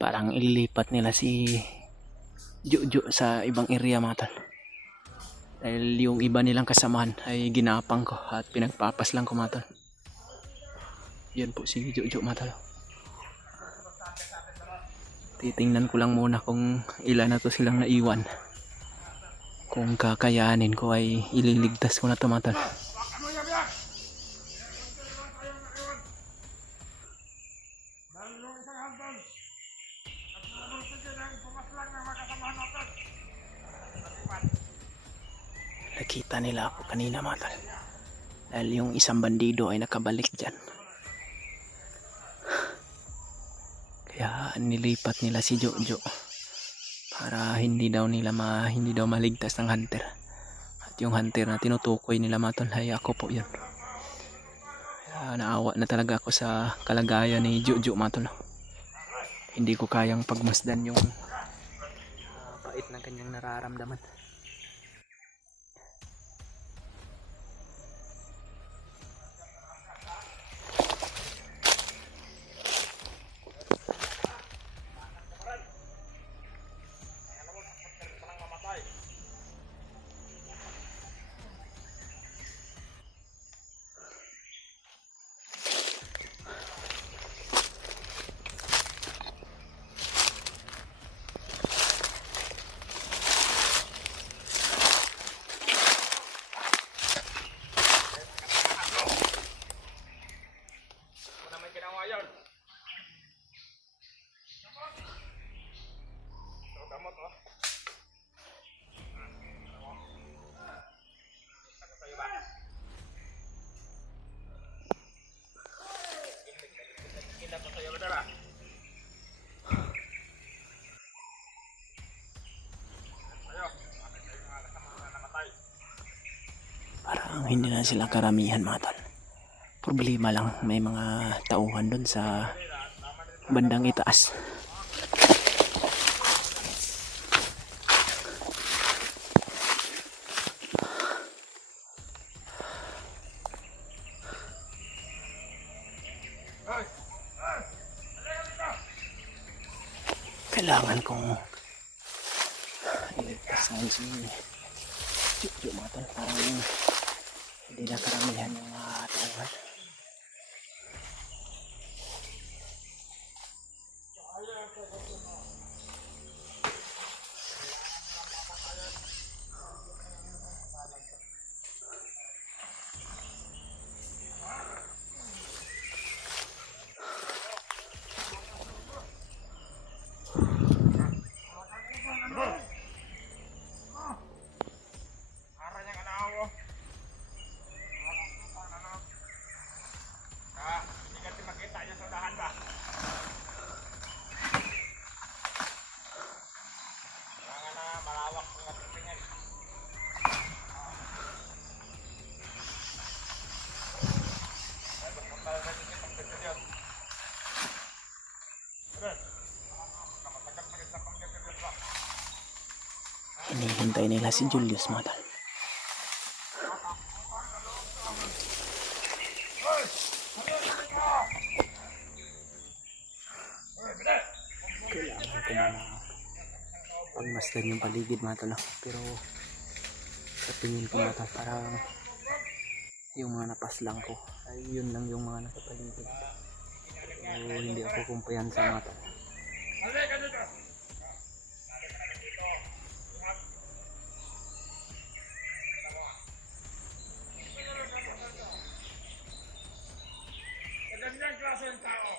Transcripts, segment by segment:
Parang ililipat nila si Jojo sa ibang area mga tol. Dahil yung iba nilang kasamahan ay ginapang ko at pinagpapas lang ko mga tol. Yan po si Jojo mga tol. Titingnan ko lang muna kung ilan na to silang naiwan. Kung kakayanin ko ay ililigtas ko na to mga tol. Nakita nila ako kanina mga tol. Dahil yung isang bandido ay nakabalik dyan. Kaya nilipat nila si Jojo para hindi daw maligtas ng hunter. At yung hunter na tinutukoy nila mga tol ay ako po yun. Kaya naawa na talaga ako sa kalagayan ni Jojo mga tol. Hindi ko kayang pagmasdan yung pait ng kanyang nararamdaman. Parang hindi na sila karamihan mga tol. Problema lang may mga tauhan doon sa bandang itaas. Kailangan kong iligtasan si Jojo mga tol. Parang hindi na karamihan yung mga tauhan. Hinihintay nila si Julius mga tol. Kailangan ko muna pagmasdan yung paligid mga tol. Pero sa tingin ko mga tol, parang yung mga napaslang ko ay yun lang yung mga nasa paligid. So hindi ako kumpiyansa mga tol. Magandang klase ng tao.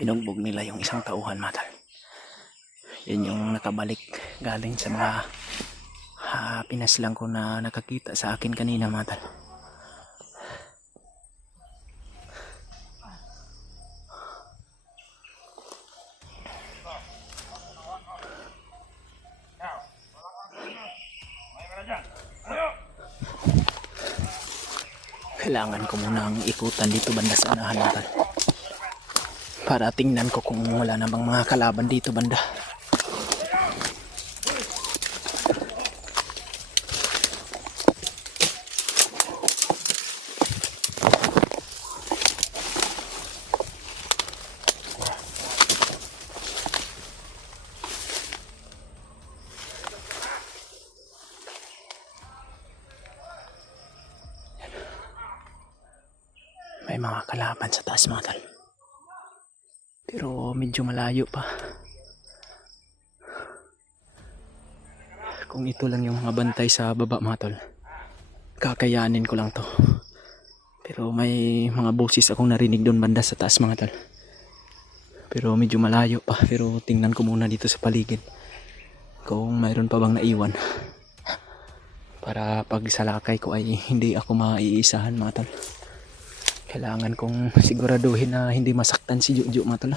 Binugbog nila yung isang tauhan mga tol. Yan yung nakabalik galing sa mga pinaslang ko na nakakita sa akin kanina mga tol. Kailangan ko munang ikutan dito banda sa anahan mga tol, para tingnan ko kung wala na bang mga kalaban dito banda. May mga kalaban sa taas mga tol, pero medyo malayo pa. Kung ito lang yung mga bantay sa baba mga tol, kakayanin ko lang to. Pero may mga boses akong narinig doon banda sa taas mga tol, pero medyo malayo pa. Pero tingnan ko muna dito sa paligid kung mayroon pa bang naiwan, para pag salakay ko ay hindi ako maiisahan mga tol. Kailangan kong siguraduhin na hindi masaktan si Jojo mga tol.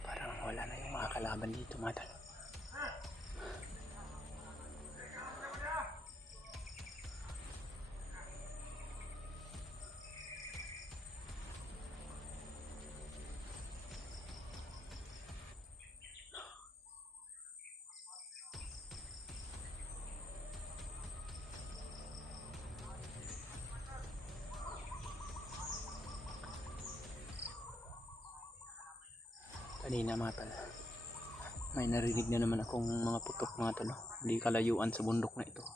Parang wala na yung mga kalaban dito mga tol. Kanina mga tol, may narinig na naman akong mga putok mga tol. Hindi kalayuan sa bundok na ito.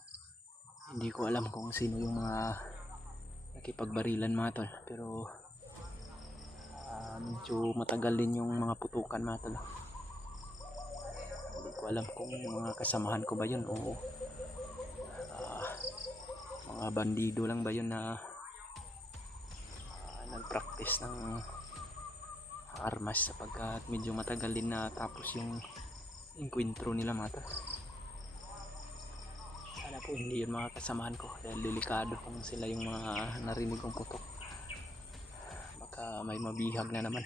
Hindi ko alam kung sino yung mga nakipagbarilan mga tol, pero medyo matagal din yung mga putukan mga tol. Hindi ko alam kung mga kasamahan ko ba yun o mga bandido lang ba yun na nag-practice ng armas, sapagkat medyo matagal din na tapos yung enkwentro nila mga tol. Sana po hindi yun mga kasamahan ko, dahil delikado kung sila yung mga narinig kong putok. Baka may mabihag na naman.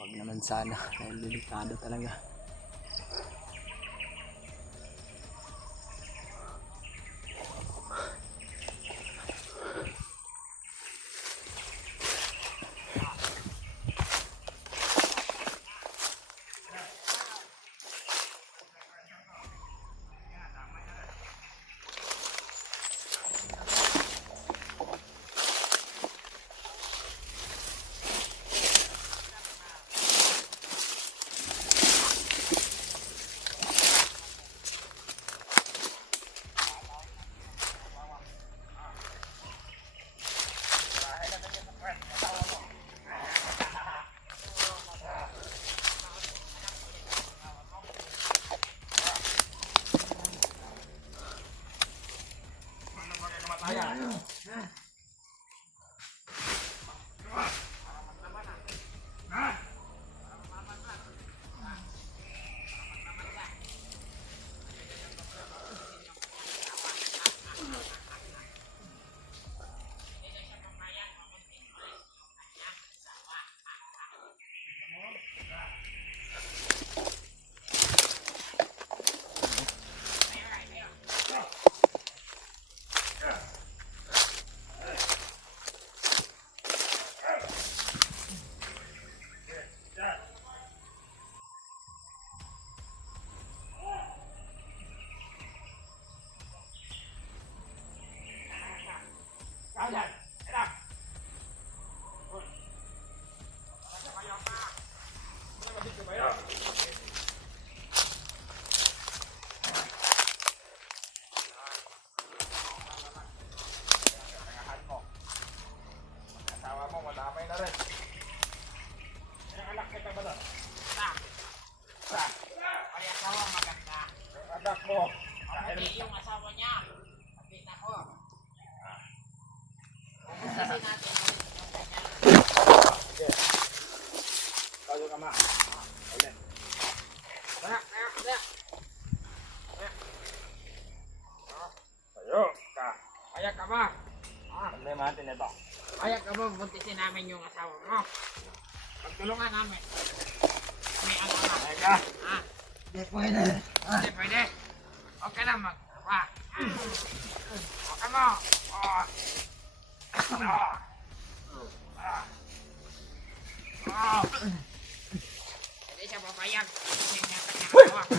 Huwag naman sana, dahil delikado talaga. Yung asawa niya. Nakita ko. Kasi natin yung kanya. Sige. Tayo ka ma. Ulit. Kaya. Tayo ka. Kaya ka ba? Problema natin ito. Kaya ka ba buntisin namin yung asawa mo? Pagtulungan namin. May anak. Kaya ka? Hindi pwede. Hindi pwede. Okay lang magpa. Okay mo. Hindi siya papayag. Hindi niya kanya.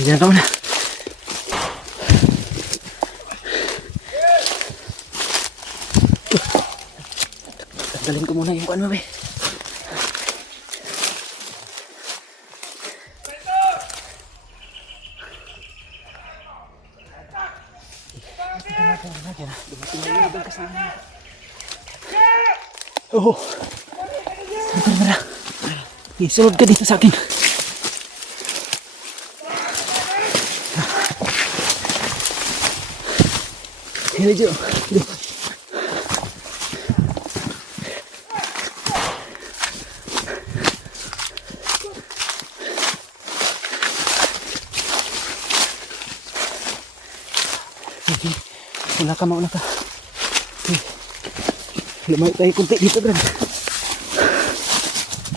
Diyan ka muna. Tanggalin ko muna yung kuan mo, be. Oh. Tara. Isunod ka dito sa akin. Medyo. Una ka. Lumayo tayo kunti dito, Brad.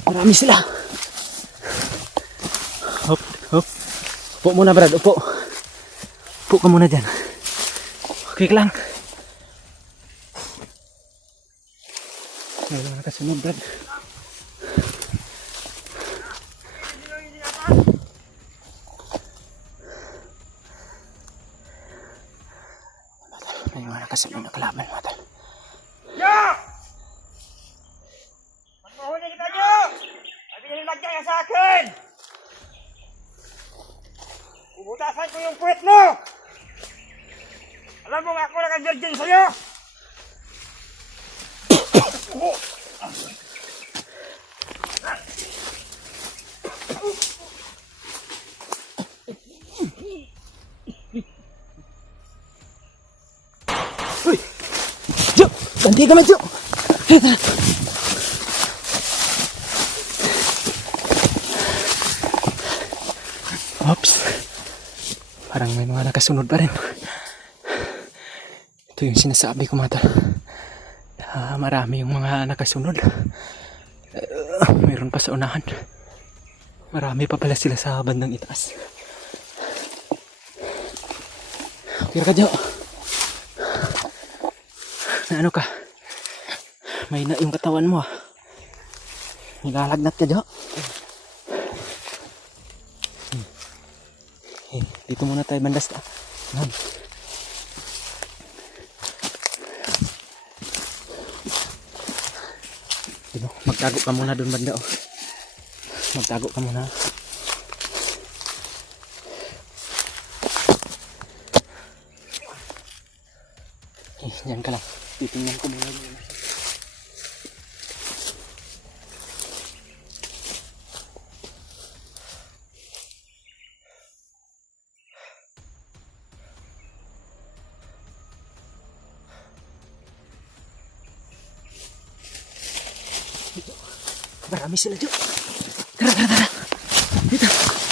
Marami sila. Hop. Upo muna, Brad. Upo ka muna dyan. Okay lang. Wala nakasunod, Brad. May mga nakasunod na kalaban, mga tal. Yo! Magmahuli kita, Yo! Sabi niya nilagyan ka sa akin! Bubutasan ko yung puwet mo! Alam mo nga ako naka-virgin sa'yo! Uy! Jo! Ganti ka man, Jo! Tara! Oops! Parang may mga nakasunod pa rin. Ito yung sinasabi ko, mga tal. Marami yung mga nakasunod. Mayroon pa sa unahan. Marami pa pala sila sa bandang itaas. Kira ka, Jo. Na ano ka? May na yung katawan mo, ah. Nilalagnat ka, Jo. Dito muna tayo bandas ta. Magtago ka muna doon banda, oh. Magtago ka muna. Diyan ka lang. Titingnan ko muna. Marami sila, Jo. Tara, tara, tara. Dito.